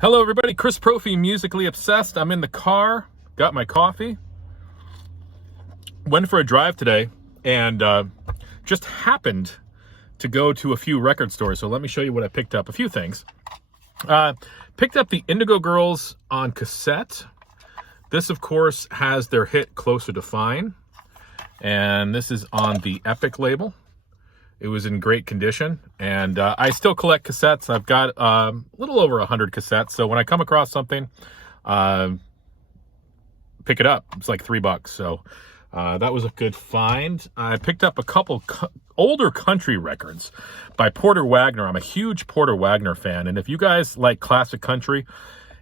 Hello everybody, Chris Profi, Musically Obsessed. I'm in the car, got my coffee, went for a drive today, and just happened to go to a few record stores. So let me show you what I picked up. A few things. Picked up the Indigo Girls on cassette. This, of course, has their hit Closer to Fine. And this is on the Epic label. It was in great condition, and I still collect cassettes. I've got a little over 100 cassettes, so when I come across something, pick it up. It's like $3, so that was a good find. I picked up a couple older country records by Porter Wagner. I'm a huge Porter Wagner fan, and if you guys like classic country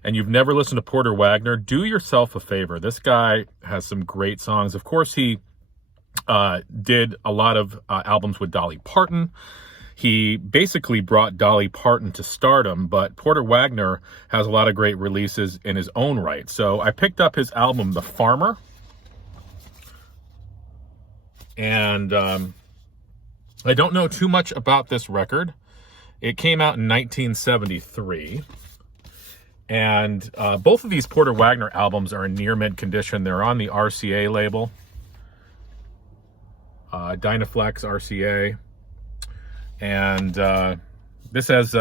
and you've never listened to Porter Wagner, do yourself a favor. This guy has some great songs. Of course, he did a lot of albums with Dolly Parton. He basically brought Dolly Parton to stardom, but Porter Wagner has a lot of great releases in his own right. So I picked up his album, The Farmer. And I don't know too much about this record. It came out in 1973. And both of these Porter Wagner albums are in near mint condition. They're on the RCA label. Dynaflex RCA, and this has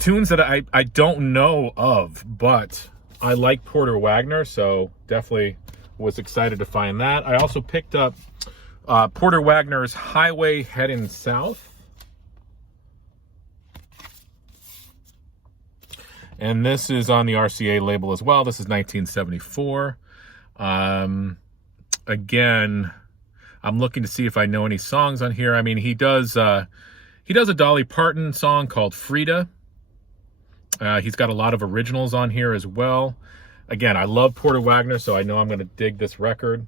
tunes that I don't know of, but I like Porter Wagner, so definitely was excited to find that. I also picked up Porter Wagner's Highway Heading South, and this is on the RCA label as well. This is 1974. Again, I'm looking to see if I know any songs on here. I mean, he does a Dolly Parton song called Frida. He's got a lot of originals on here as well. Again, I love Porter Wagner, so I know I'm going to dig this record.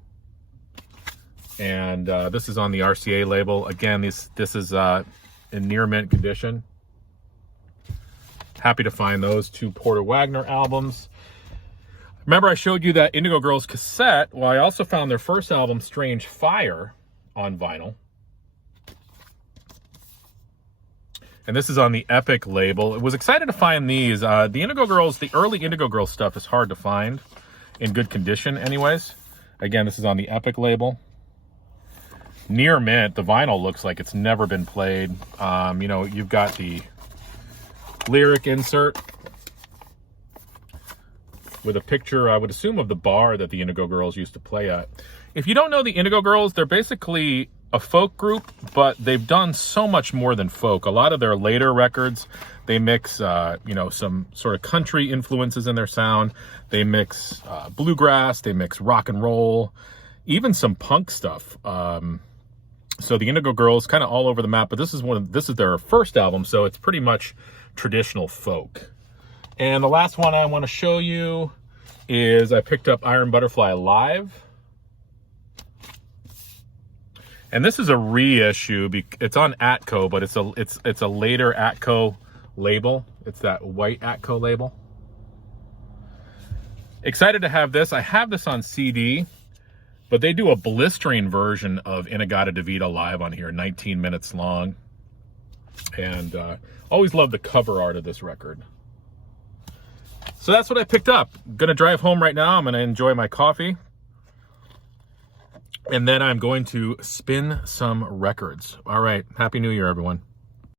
And this is on the RCA label. Again, this is in near mint condition. Happy to find those two Porter Wagner albums. Remember, I showed you that Indigo Girls cassette. Well, I also found their first album, Strange Fire, on vinyl. And this is on the Epic label. I was excited to find these. The Indigo Girls, the early Indigo Girls stuff is hard to find in good condition anyways. Again, this is on the Epic label. Near mint, the vinyl looks like it's never been played. You know, you've got the lyric insert with a picture, I would assume, of the bar that the Indigo Girls used to play at. If you don't know the Indigo Girls, they're basically a folk group, but they've done so much more than folk. A lot of their later records, they mix, you know, some sort of country influences in their sound. They mix bluegrass, they mix rock and roll, even some punk stuff. So the Indigo Girls, kind of all over the map, but this is their first album, so it's pretty much traditional folk. And the last one I want to show you is I picked up Iron Butterfly Live. And this is a reissue. It's on Atco, but it's a later Atco label. It's that white Atco label. Excited to have this. I have this on CD, but they do a blistering version of In-A-Gadda-Da-Vida Live on here, 19 minutes long. And always love the cover art of this record. So that's what I picked up. I'm going to drive home right now. I'm going to enjoy my coffee. And then I'm going to spin some records. All right. Happy New Year, everyone.